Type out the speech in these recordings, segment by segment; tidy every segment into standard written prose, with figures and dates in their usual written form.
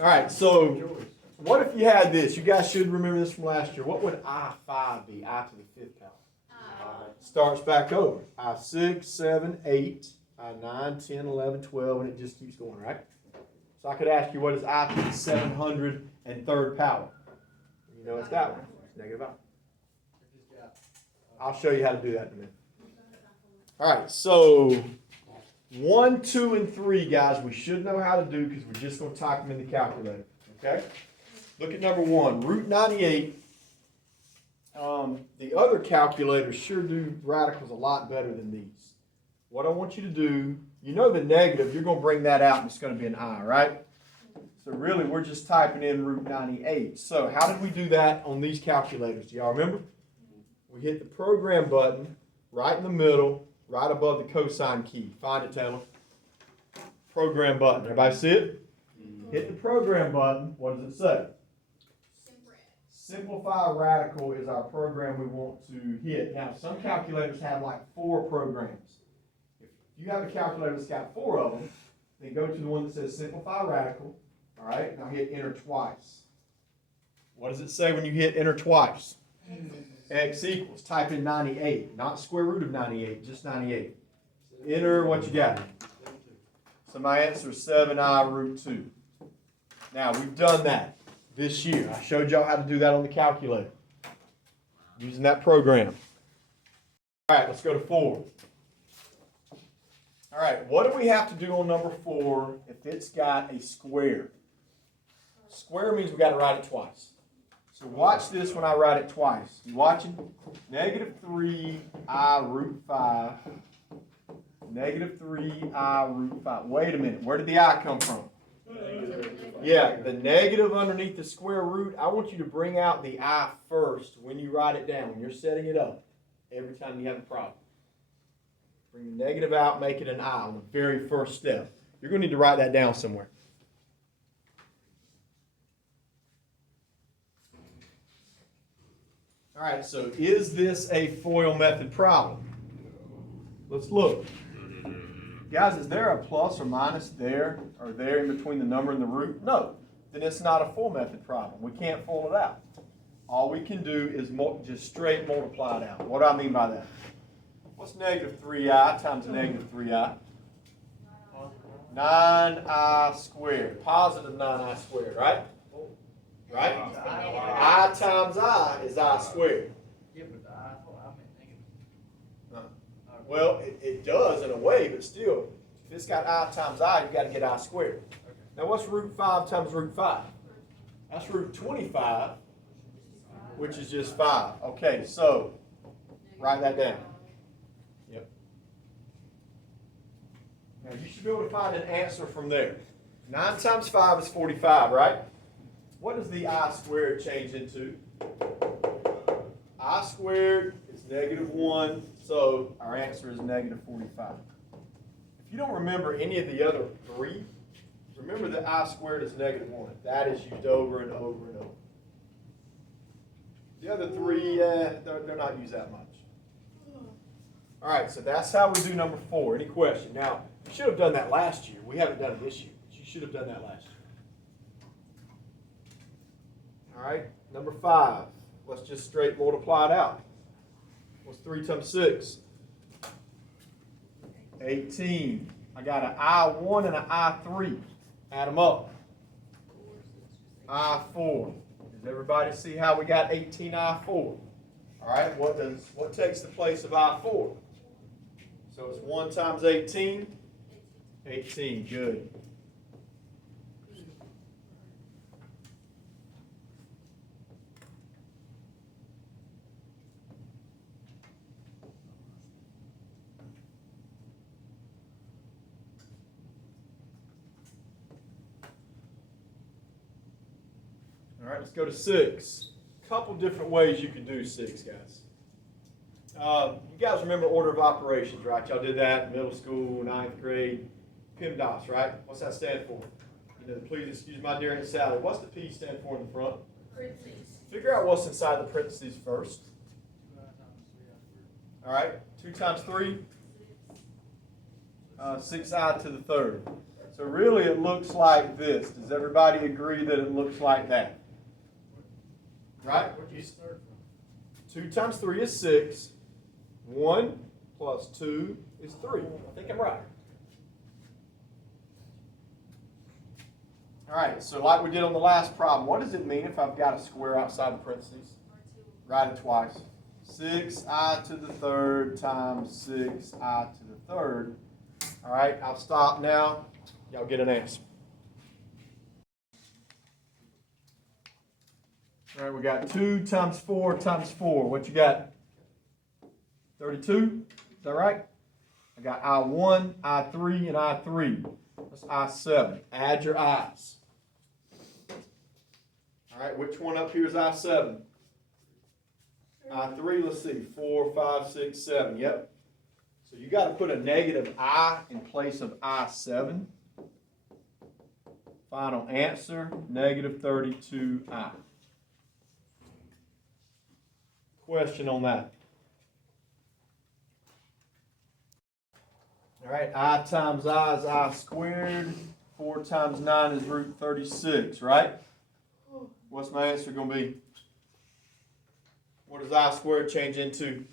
All right, so what if you had this? You guys should remember this from last year. What would I5 be? I to the fifth power. Starts back over. I6, 7, 8, I9, 10, 11, 12, and it just keeps going, right? So I could ask you, what is I to the 703rd power? You know it's that one. It's negative I. I'll show you how to do that in a minute. All right, so 1, 2, and 3, guys, we should know how to do because we're just going to type them in the calculator. Okay? Look at number 1, root 98. The other calculators sure do radicals a lot better than these. What I want you to do, you know the negative, you're going to bring that out and it's going to be an I, right? So really, we're just typing in root 98. So how did we do that on these calculators? Do y'all remember? We hit the program button right in the middle, right above the cosine key. Find it, Taylor. Program button. Everybody see it? Hit the program button. What does it say? Simplify radical is our program we want to hit. Now, some calculators have like 4 programs. If you have a calculator that's got 4 of them, then go to the one that says simplify radical. All right, now hit enter twice. What does it say when you hit enter twice? X equals, type in 98, not square root of 98, just 98. Enter what you got. So my answer is 7I root 2. Now, we've done that this year. I showed y'all how to do that on the calculator using that program. All right, let's go to 4. All right, what do we have to do on number 4 if it's got a square? Square means we've got to write it twice. So watch this when I write it twice. You watching? Negative 3I root 5. Negative 3I root 5. Wait a minute. Where did the I come from? Yeah, the negative underneath the square root. I want you to bring out the I first when you write it down. When you're setting it up, every time you have a problem. Bring the negative out, make it an I on the very first step. You're going to need to write that down somewhere. All right, so is this a FOIL method problem? Let's look. Guys, is there a plus or minus there or there in between the number and the root? No. Then it's not a FOIL method problem. We can't FOIL it out. All we can do is just straight multiply it out. What do I mean by that? What's negative 3I times negative 3I? 9I squared. Positive 9I squared, right? Right? I times I is I squared. Well, it does in a way, but still, if it's got I times I, you've got to get I squared. Now, what's root 5 times root 5? That's root 25, which is just 5. Okay, so write that down. Yep. Now, you should be able to find an answer from there. 9 times 5 is 45, right? What does the I squared change into? I squared is negative 1, so our answer is negative 45. If you don't remember any of the other 3, remember that I squared is negative 1. That is used over and over and over. The other 3, they're not used that much. All right, so that's how we do number 4. Any question? Now, you should have done that last year. We haven't done it this year, but you should have done that last year. All right, number 5. Let's just straight multiply it out. What's 3 times 6? 18. I got an I1 and an I3. Add them up. I4. Does everybody see how we got 18I4? All right, what takes the place of I4? So it's 1 times 18. 18, good. All right, let's go to 6. A couple different ways you can do 6, guys. You guys remember order of operations, right? Y'all did that in middle school, 9th grade. PEMDAS, right? What's that stand for? You know, please excuse my dear Aunt Sally. What's the P stand for in the front? Parentheses. Figure out what's inside the parentheses first. All right, 2 times 3? 6I to the 3rd. So really it looks like this. Does everybody agree that it looks like that? Right? Where'd you start from? 2 times 3 is 6. 1 plus 2 is 3. I think I'm right. All right, so like we did on the last problem, what does it mean if I've got a square outside the parentheses? Write it twice. 6i to the third times 6i to the third. All right, I'll stop now. Y'all get an answer. All right, we got 2 times 4 times 4. What you got? 32? Is that right? I got I1, I3, and I3. That's I7. Add your I's. All right, which one up here is I7? I3, let's see, 4, 5, 6, 7. Yep. So you got to put a negative I in place of I7. Final answer, negative 32I. Question on that. All right, I times I is I squared. 4 times 9 is root 36, right? What's my answer going to be? What does I squared change into?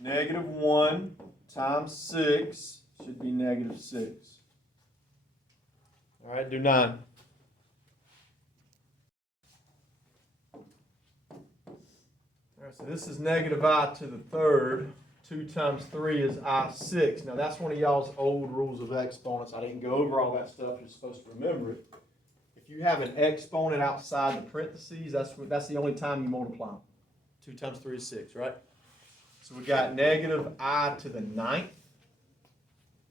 Negative 1 times 6 should be negative 6. All right, do 9. All right, so this is negative I to the third. 2 times 3 is I6. Now, that's one of y'all's old rules of exponents. I didn't go over all that stuff. You're supposed to remember it. If you have an exponent outside the parentheses, that's the only time you multiply them. 2 times 3 is 6, right? So we got negative I to the 9th.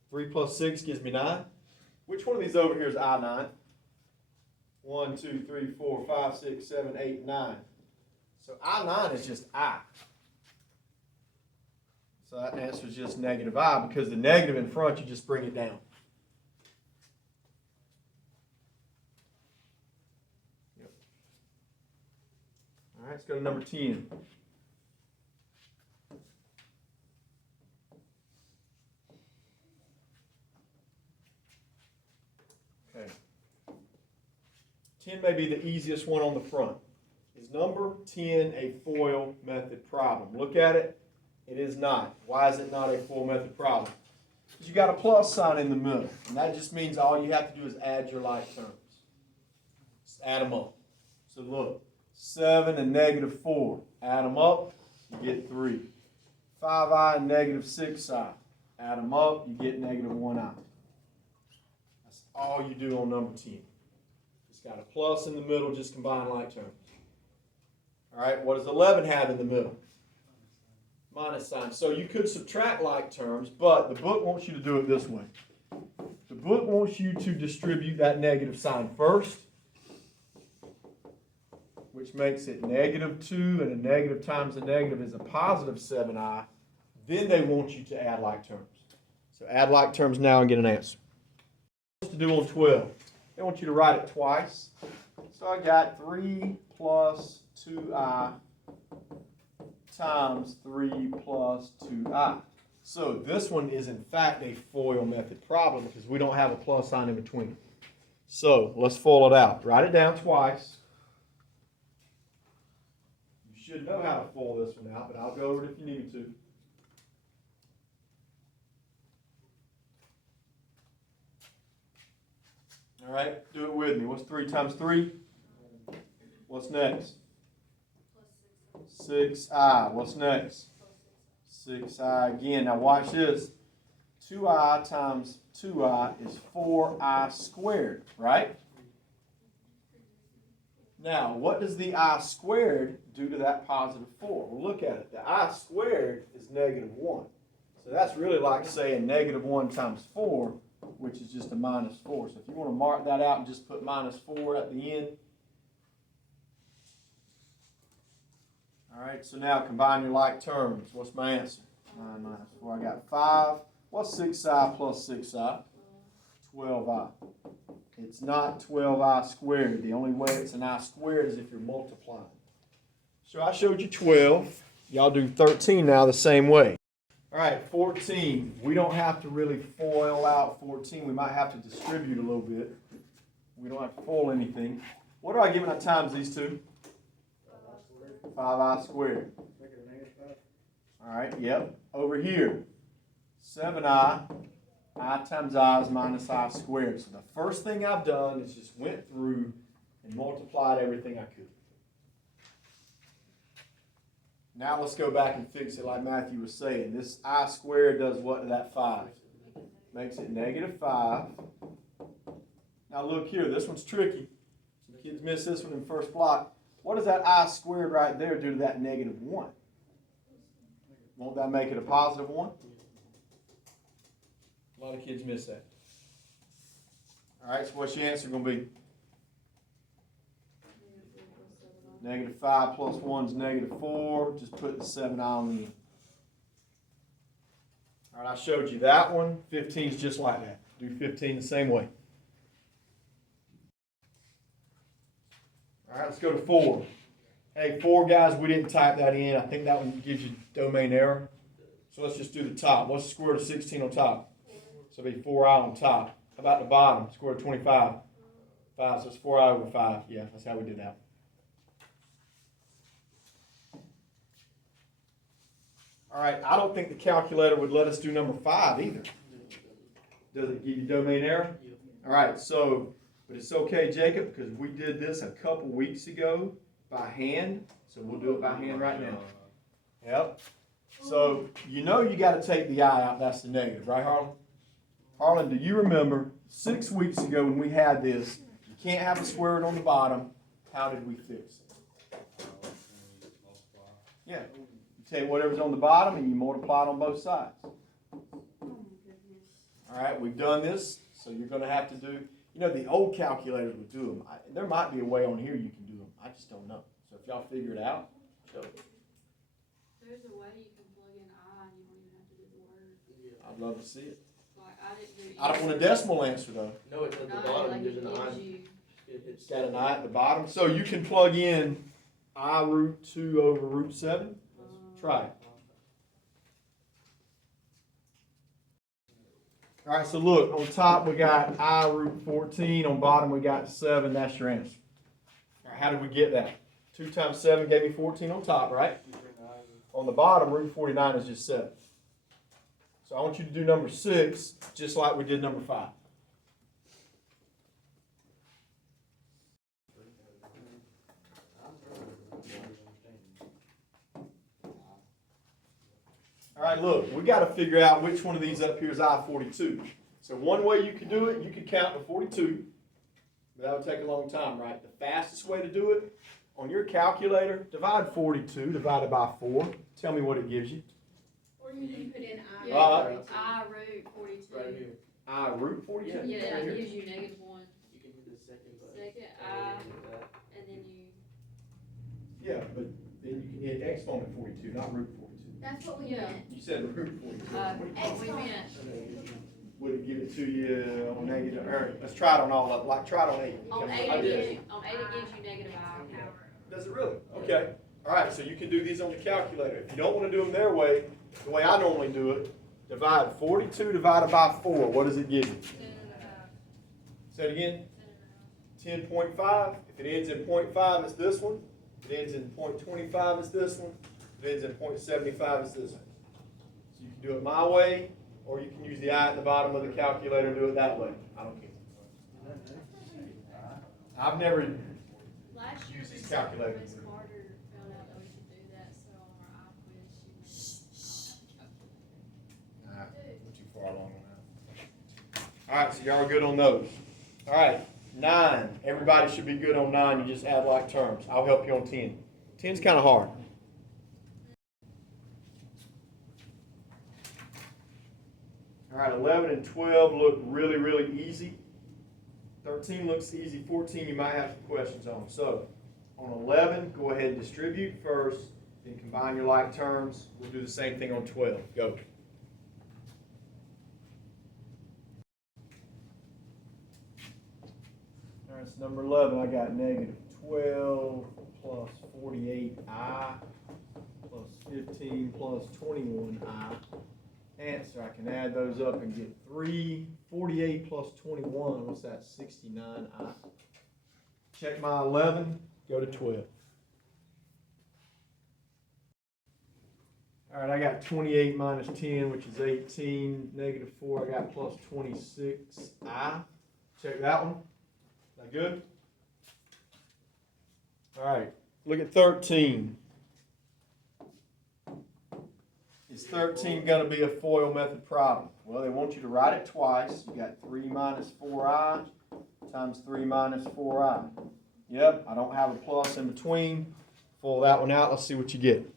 3 plus 6 gives me 9. Which one of these over here is I9? 1, 2, 3, 4, 5, 6, 7, 8, 9. So I9 is just I. So that answer is just negative I, because the negative in front, you just bring it down. Yep. All right, let's go to number 10. Okay. 10 may be the easiest one on the front. Is number 10 a FOIL method problem? Look at it. It is not. Why is it not a FOIL method problem? Because you got a plus sign in the middle. And that just means all you have to do is add your like terms. Just add them up. So look, 7 and negative 4. Add them up, you get 3. 5i and negative 6i. Add them up, you get negative 1i. That's all you do on number 10. Just got a plus in the middle, just combine like terms. All right, what does 11 have in the middle? Minus sign. So you could subtract like terms, but the book wants you to do it this way. The book wants you to distribute that negative sign first, which makes it negative 2, and a negative times a negative is a positive 7i. Then they want you to add like terms. So add like terms now and get an answer. What to do on 12? They want you to write it twice. So I got 3 plus 2i times 3 plus 2i. So this one is in fact a FOIL method problem because we don't have a plus sign in between. So let's FOIL it out. Write it down twice. You should know how to FOIL this one out, but I'll go over it if you need to. All right, do it with me. What's 3 times 3? What's next? 6i. What's next? 6i again. Now watch this. 2i times 2i is 4i squared, right? Now, what does the I squared do to that positive 4? Well, look at it. The I squared is negative 1. So that's really like saying negative 1 times 4, which is just a minus 4. So if you want to mark that out and just put minus 4 at the end. All right, so now combine your like terms. What's my answer? 9 minus 4. I got 5. What's 6i plus 6i? 12i. It's not 12i squared. The only way it's an I squared is if you're multiplying. So I showed you 12. Y'all do 13 now the same way. All right, 14. We don't have to really FOIL out 14. We might have to distribute a little bit. We don't have to FOIL anything. What do I give when I times these two? 5i squared. All right, yep. Over here, 7i, I times I is minus I squared. So the first thing I've done is just went through and multiplied everything I could. Now let's go back and fix it like Matthew was saying. This I squared does what to that 5? Makes it negative 5. Now look here, this one's tricky. Some kids miss this one in first block. What does that I squared right there do to that negative 1? Won't that make it a positive 1? A lot of kids miss that. All right, so what's your answer going to be? Negative 5 plus 1 is negative 4. Just put the 7i on the end. All right, I showed you that one. 15 is just like that. Do 15 the same way. All right, let's go to 4. Hey, 4, guys, we didn't type that in. I think that one gives you domain error. So let's just do the top. What's the square root of 16 on top? So it'll be 4i on top. How about the bottom? Square root of 25. 5, so it's 4i over 5. Yeah, that's how we did that. All right, I don't think the calculator would let us do number 5 either. Does it give you domain error? All right, so, but it's okay, Jacob, because we did this a couple weeks ago by hand, so we'll do it by hand right now. Yep. So, you know you got to take the I out, that's the negative, right, Harlan? Harlan, do you remember 6 weeks ago when we had this, you can't have a square root on the bottom, how did we fix it? Yeah. You take whatever's on the bottom and you multiply it on both sides. All right, we've done this, so you're going to have to do, you know, the old calculators would do them. There might be a way on here you can do them. I just don't know. So if y'all figure it out, show it. There's a way you can plug in I and you don't even have to do the word. I'd love to see it. Like I didn't do. I don't want a decimal answer though. No, it's at the No, bottom, like there's it an I. gives you. It's Got an I at the bottom. So you can plug in I root 2 over root 7. Try it. All right, so look, on top we got I root 14. On bottom we got 7. That's your answer. All right, how did we get that? 2 times 7 gave me 14 on top, right? On the bottom, root 49 is just 7. So I want you to do number 6, just like we did number 5. All right, look, we got to figure out which one of these up here is I-42. So one way you could do it, you could count to 42, but that would take a long time, right? The fastest way to do it, on your calculator, divide 42 divided by 4. Tell me what it gives you. Or you can put in I. Yeah, I root 42. right here. I root 42? Yeah. Yeah, Right that here. gives you negative 1. You can do the second button. Second And I, then you do that. and then you. Yeah, but then you can hit exponent 42, not root 42. That's what we Yeah. meant. You said root 42. We Exponent. meant. And then it gives you- Would it give it to you on negative, or let's try it on all of, like try it on 8. On Can we- 8 I it did. gives you. On 8 it gives you negative I. Does it really? Okay. All right, so you can do these on the calculator. If you don't want to do them their way, the way I normally do it, divide 42 divided by 4. What does it give you? Say it again. 10.5. If it ends in 0.5, it's this one. If it ends in 0.25, it's this one. If it ends in 0.75, it's this one. So you can do it my way, or you can use the I at the bottom of the calculator and do it that way. I don't care. I've never Last year, use these Miss calculators. Miss Carter found out that we could do that, so on our I quiz, she made us We're too far along on that. All right, so y'all are good on those. All right, 9. Everybody should be good on 9. You just add like terms. I'll help you on 10. 10's kind of hard. All right, 11 and 12 look really, really easy. 13 looks easy. 14 you might have some questions on. So on 11, go ahead and distribute first, then combine your like terms. We'll do the same thing on 12. Go. All right, so number 11, I got negative 12 plus 48i plus 15 plus 21i answer, I can add those up and get 348 plus 21, what's that, 69I. Check my 11, go to 12. All right, I got 28 minus 10, which is 18, negative 4, I got plus 26I. Check that one. Is that good? All right, look at 13. Is 13 going to be a FOIL method problem? Well, they want you to write it twice. You got 3 minus 4I times 3 minus 4I. Yep, I don't have a plus in between. Pull that one out. Let's see what you get.